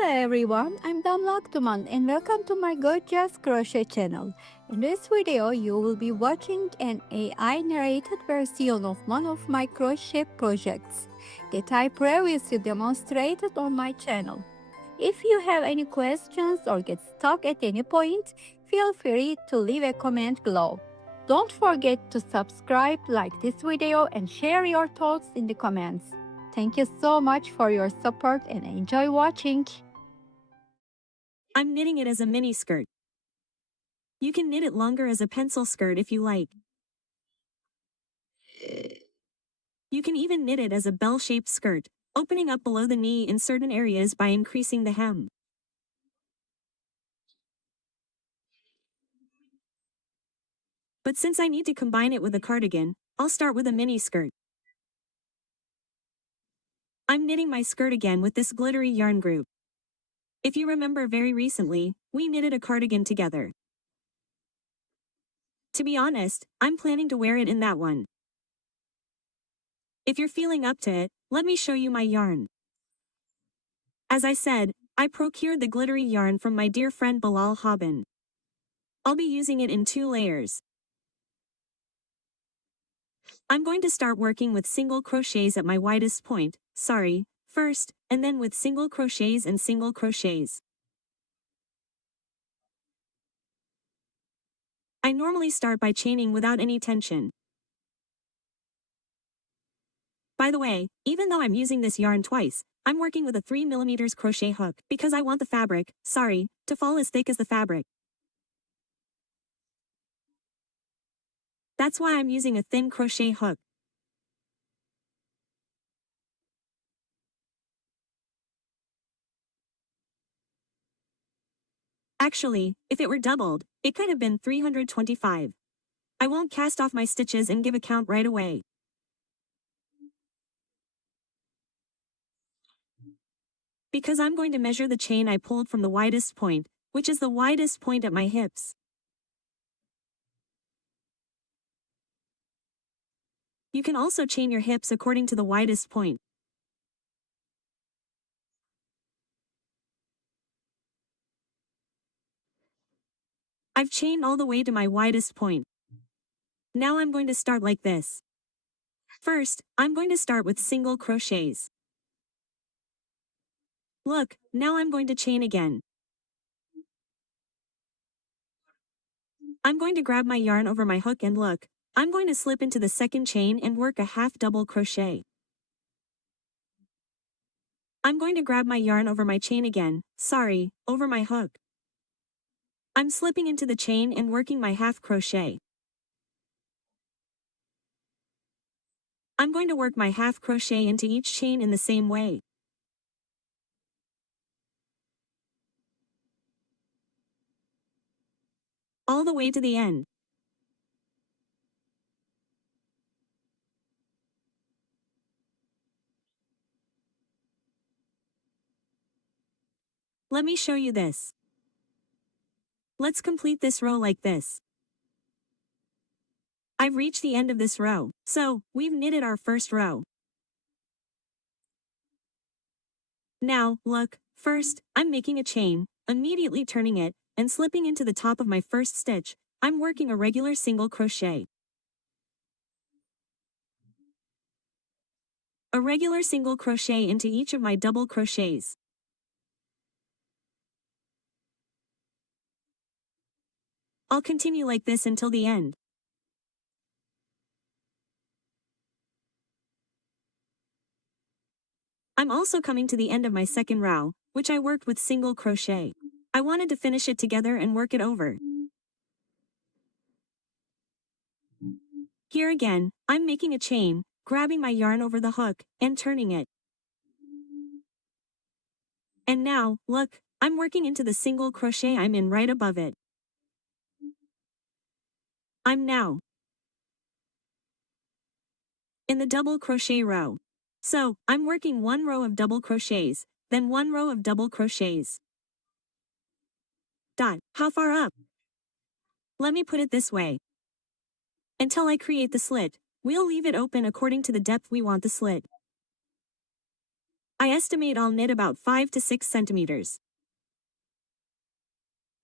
Hello everyone, I'm Dam Laktuman and welcome to my gorgeous crochet channel. In this video, you will be watching an AI narrated version of one of my crochet projects that I previously demonstrated on my channel. If you have any questions or get stuck at any point, feel free to leave a comment below. Don't forget to subscribe, like this video and share your thoughts in the comments. Thank you so much for your support and enjoy watching. I'm knitting it as a mini skirt. You can knit it longer as a pencil skirt if you like. You can even knit it as a bell-shaped skirt, opening up below the knee in certain areas by increasing the hem. But since I need to combine it with a cardigan, I'll start with a mini skirt. I'm knitting my skirt again with this glittery yarn group. If you remember very recently, we knitted a cardigan together. To be honest, I'm planning to wear it in that one. If you're feeling up to it, let me show you my yarn. As I said, I procured the glittery yarn from my dear friend Bilal Haben. I'll be using it in 2 layers. I'm going to start working with single crochets at my widest point, first, and then with single crochets and single crochets. I normally start by chaining without any tension. By the way, even though I'm using this yarn twice, I'm working with a 3mm crochet hook because I want the fabric, to fall as thick as the fabric. That's why I'm using a thin crochet hook. Actually, if it were doubled, it could have been 325. I won't cast off my stitches and give a count right away. Because I'm going to measure the chain I pulled from the widest point, which is the widest point at my hips. You can also chain your hips according to the widest point. I've chained all the way to my widest point. Now I'm going to start like this. First, I'm going to start with single crochets. Look, now I'm going to chain again. I'm going to grab my yarn over my hook and look, I'm going to slip into the second chain and work a half double crochet. I'm going to grab my yarn over my chain again, over my hook. I'm slipping into the chain and working my half crochet. I'm going to work my half crochet into each chain in the same way. All the way to the end. Let me show you this. Let's complete this row like this. I've reached the end of this row, so we've knitted our first row. Now, look, first, I'm making a chain, immediately turning it, and slipping into the top of my first stitch. I'm working a regular single crochet. A regular single crochet into each of my double crochets. I'll continue like this until the end. I'm also coming to the end of my second row, which I worked with single crochet. I wanted to finish it together and work it over. Here again, I'm making a chain, grabbing my yarn over the hook, and turning it. And now, look, I'm working into the single crochet I'm in right above it. I'm now in the double crochet row. So, I'm working one row of double crochets, then one row of double crochets. How far up? Let me put it this way. Until I create the slit, we'll leave it open according to the depth we want the slit. I estimate I'll knit about 5 to 6 centimeters.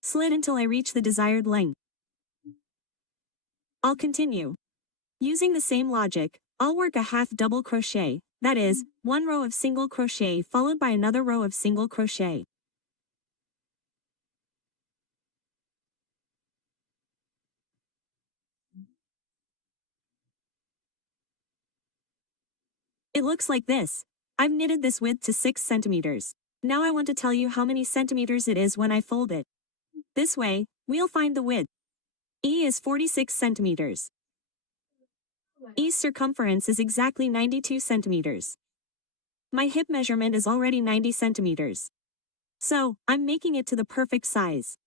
Slit until I reach the desired length. I'll continue. Using the same logic, I'll work a half double crochet, that is, one row of single crochet followed by another row of single crochet. It looks like this. I've knitted this width to 6 centimeters. Now I want to tell you how many centimeters it is when I fold it. This way, we'll find the width. E is 46 centimeters. E's circumference is exactly 92 centimeters. My hip measurement is already 90 centimeters. So, I'm making it to the perfect size.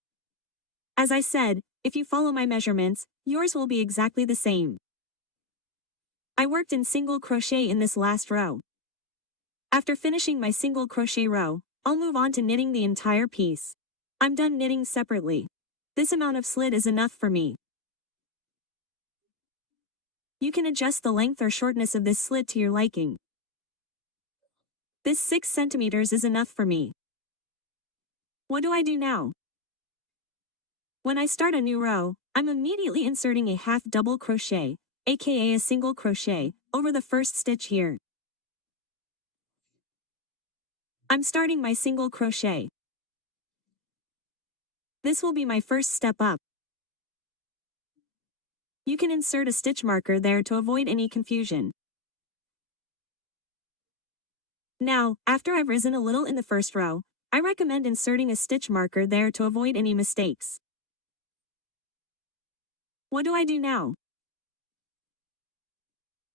As I said, if you follow my measurements, yours will be exactly the same. I worked in single crochet in this last row. After finishing my single crochet row, I'll move on to knitting the entire piece. I'm done knitting separately. This amount of slit is enough for me. You can adjust the length or shortness of this slit to your liking. This 6 centimeters is enough for me. What do I do now? When I start a new row, I'm immediately inserting a half double crochet, aka a single crochet, over the first stitch here. I'm starting my single crochet. This will be my first step up. You can insert a stitch marker there to avoid any confusion. Now, after I've risen a little in the first row, I recommend inserting a stitch marker there to avoid any mistakes. What do I do now?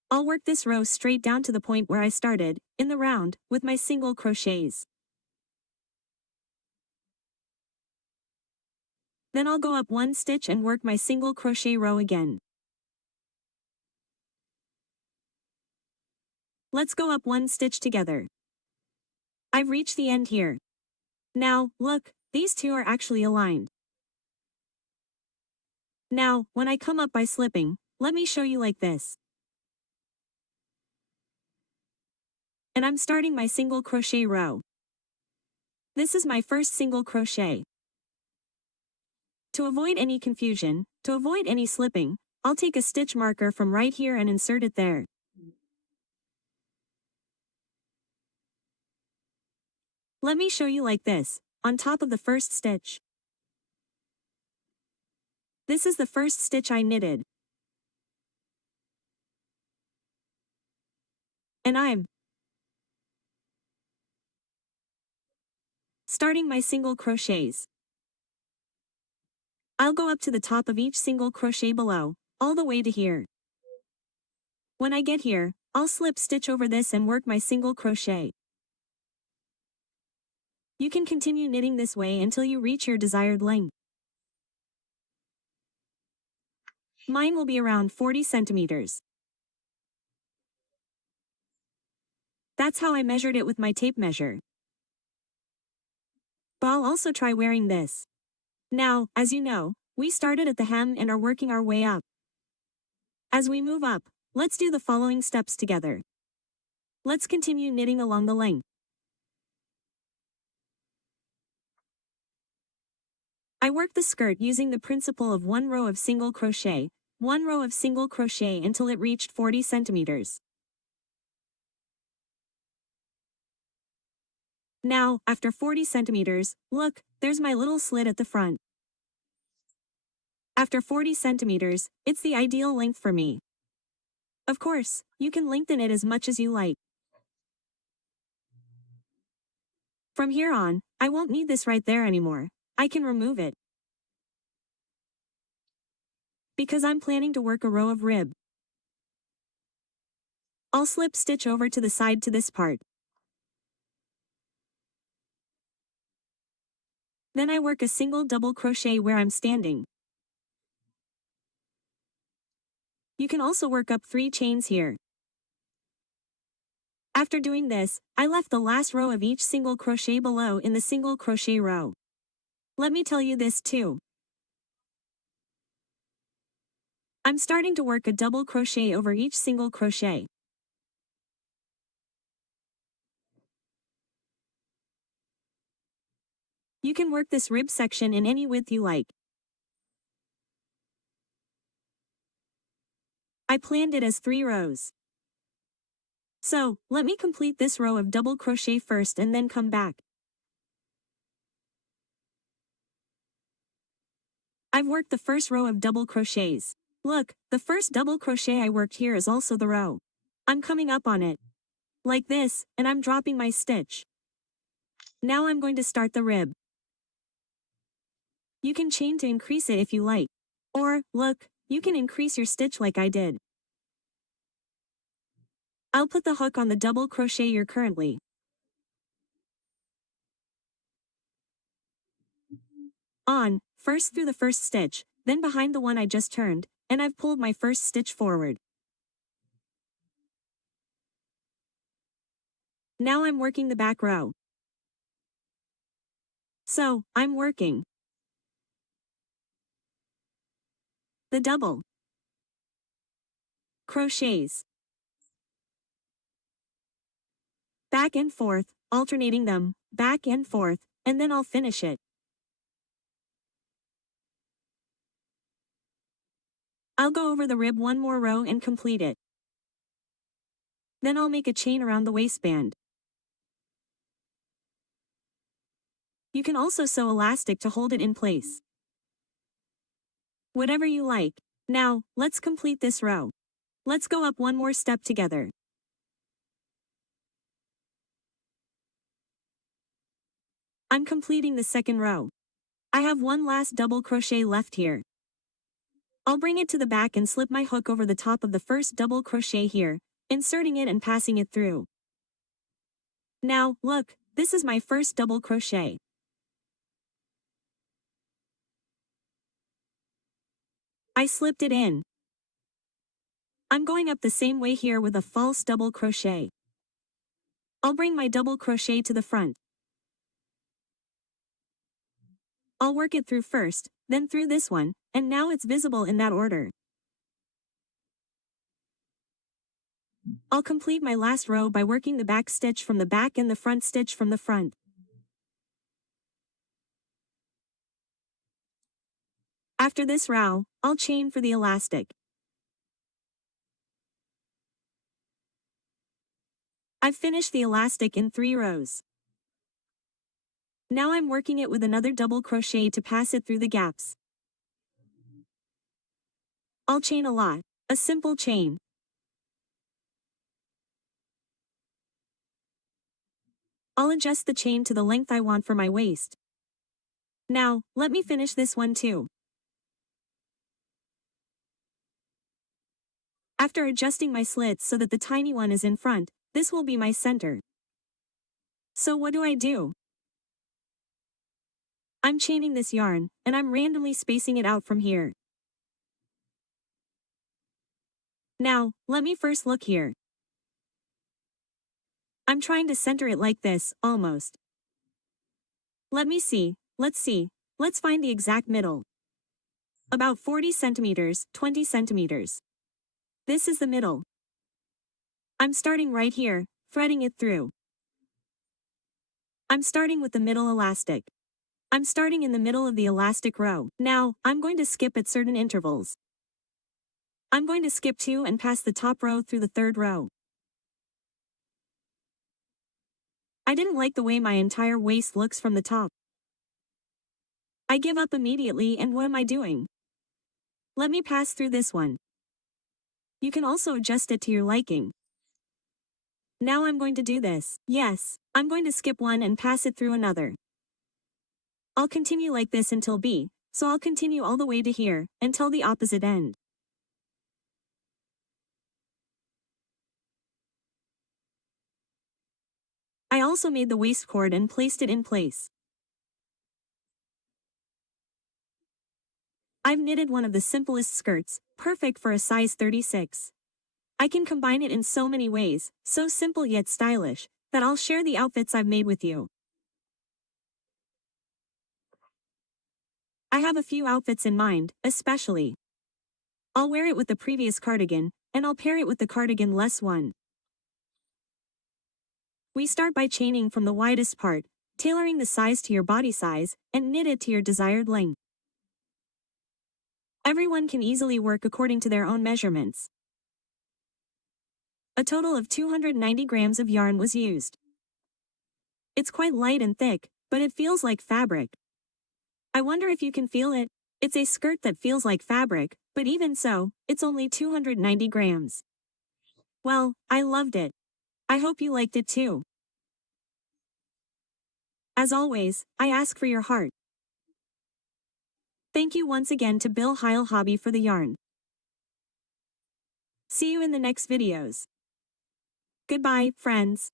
I'll work this row straight down to the point where I started, in the round, with my single crochets. Then I'll go up one stitch and work my single crochet row again. Let's go up one stitch together. I've reached the end here. Now, look, these two are actually aligned. Now, when I come up by slipping, let me show you like this. And I'm starting my single crochet row. This is my first single crochet. To avoid any confusion, to avoid any slipping, I'll take a stitch marker from right here and insert it there. Let me show you like this, on top of the first stitch. This is the first stitch I knitted. And I'm starting my single crochets. I'll go up to the top of each single crochet below, all the way to here. When I get here, I'll slip stitch over this and work my single crochet. You can continue knitting this way until you reach your desired length. Mine will be around 40 centimeters. That's how I measured it with my tape measure. But I'll also try wearing this. Now, as you know, we started at the hem and are working our way up. As we move up, let's do the following steps together. Let's continue knitting along the length. I work the skirt using the principle of one row of single crochet, one row of single crochet until it reached 40 centimeters. Now, after 40 centimeters, look, there's my little slit at the front. After 40 centimeters, it's the ideal length for me. Of course, you can lengthen it as much as you like. From here on, I won't need this right there anymore. I can remove it. Because I'm planning to work a row of rib. I'll slip stitch over to the side to this part. Then I work a single double crochet where I'm standing. You can also work up 3 chains here. After doing this, I left the last row of each single crochet below in the single crochet row. Let me tell you this too. I'm starting to work a double crochet over each single crochet. You can work this rib section in any width you like. I planned it as 3 rows. So, let me complete this row of double crochet first and then come back. I've worked the first row of double crochets. Look, the first double crochet I worked here is also the row. I'm coming up on it. Like this, and I'm dropping my stitch. Now I'm going to start the rib. You can chain to increase it if you like. Or, look, you can increase your stitch like I did. I'll put the hook on the double crochet you're currently on, first through the first stitch, then behind the one I just turned, and I've pulled my first stitch forward. Now I'm working the back row. So, I'm working the double crochets, back and forth, alternating them, back and forth, and then I'll finish it. I'll go over the rib one more row and complete it. Then I'll make a chain around the waistband. You can also sew elastic to hold it in place. Whatever you like. Now, let's complete this row. Let's go up one more step together. I'm completing the second row. I have one last double crochet left here. I'll bring it to the back and slip my hook over the top of the first double crochet here, inserting it and passing it through. Now, look, this is my first double crochet. I slipped it in. I'm going up the same way here with a false double crochet. I'll bring my double crochet to the front. I'll work it through first, then through this one, and now it's visible in that order. I'll complete my last row by working the back stitch from the back and the front stitch from the front. After this row, I'll chain for the elastic. I've finished the elastic in 3 rows. Now I'm working it with another double crochet to pass it through the gaps. I'll chain a lot, a simple chain. I'll adjust the chain to the length I want for my waist. Now, let me finish this one too. After adjusting my slits so that the tiny one is in front, this will be my center. So what do? I'm chaining this yarn, and I'm randomly spacing it out from here. Now, let me first look here. I'm trying to center it like this, almost. Let me see, let's find the exact middle. About 40 centimeters, 20 centimeters. This is the middle. I'm starting right here, threading it through. I'm starting with the middle elastic. I'm starting in the middle of the elastic row. Now, I'm going to skip at certain intervals. I'm going to skip 2 and pass the top row through the 3rd row. I didn't like the way my entire waist looks from the top. I give up immediately, and what am I doing? Let me pass through this one. You can also adjust it to your liking. Now I'm going to do this. Yes, I'm going to skip one and pass it through another. I'll continue like this until B, so I'll continue all the way to here, until the opposite end. I also made the waist cord and placed it in place. I've knitted one of the simplest skirts, perfect for a size 36. I can combine it in so many ways, so simple yet stylish, that I'll share the outfits I've made with you. I have a few outfits in mind, especially. I'll wear it with the previous cardigan, and I'll pair it with the cardigan less one. We start by chaining from the widest part, tailoring the size to your body size, and knit it to your desired length. Everyone can easily work according to their own measurements. A total of 290 grams of yarn was used. It's quite light and thick, but it feels like fabric. I wonder if you can feel it. It's a skirt that feels like fabric, but even so, it's only 290 grams. Well, I loved it. I hope you liked it too. As always, I ask for your heart. Thank you once again to Bill Heil Hobby for the yarn. See you in the next videos. Goodbye, friends.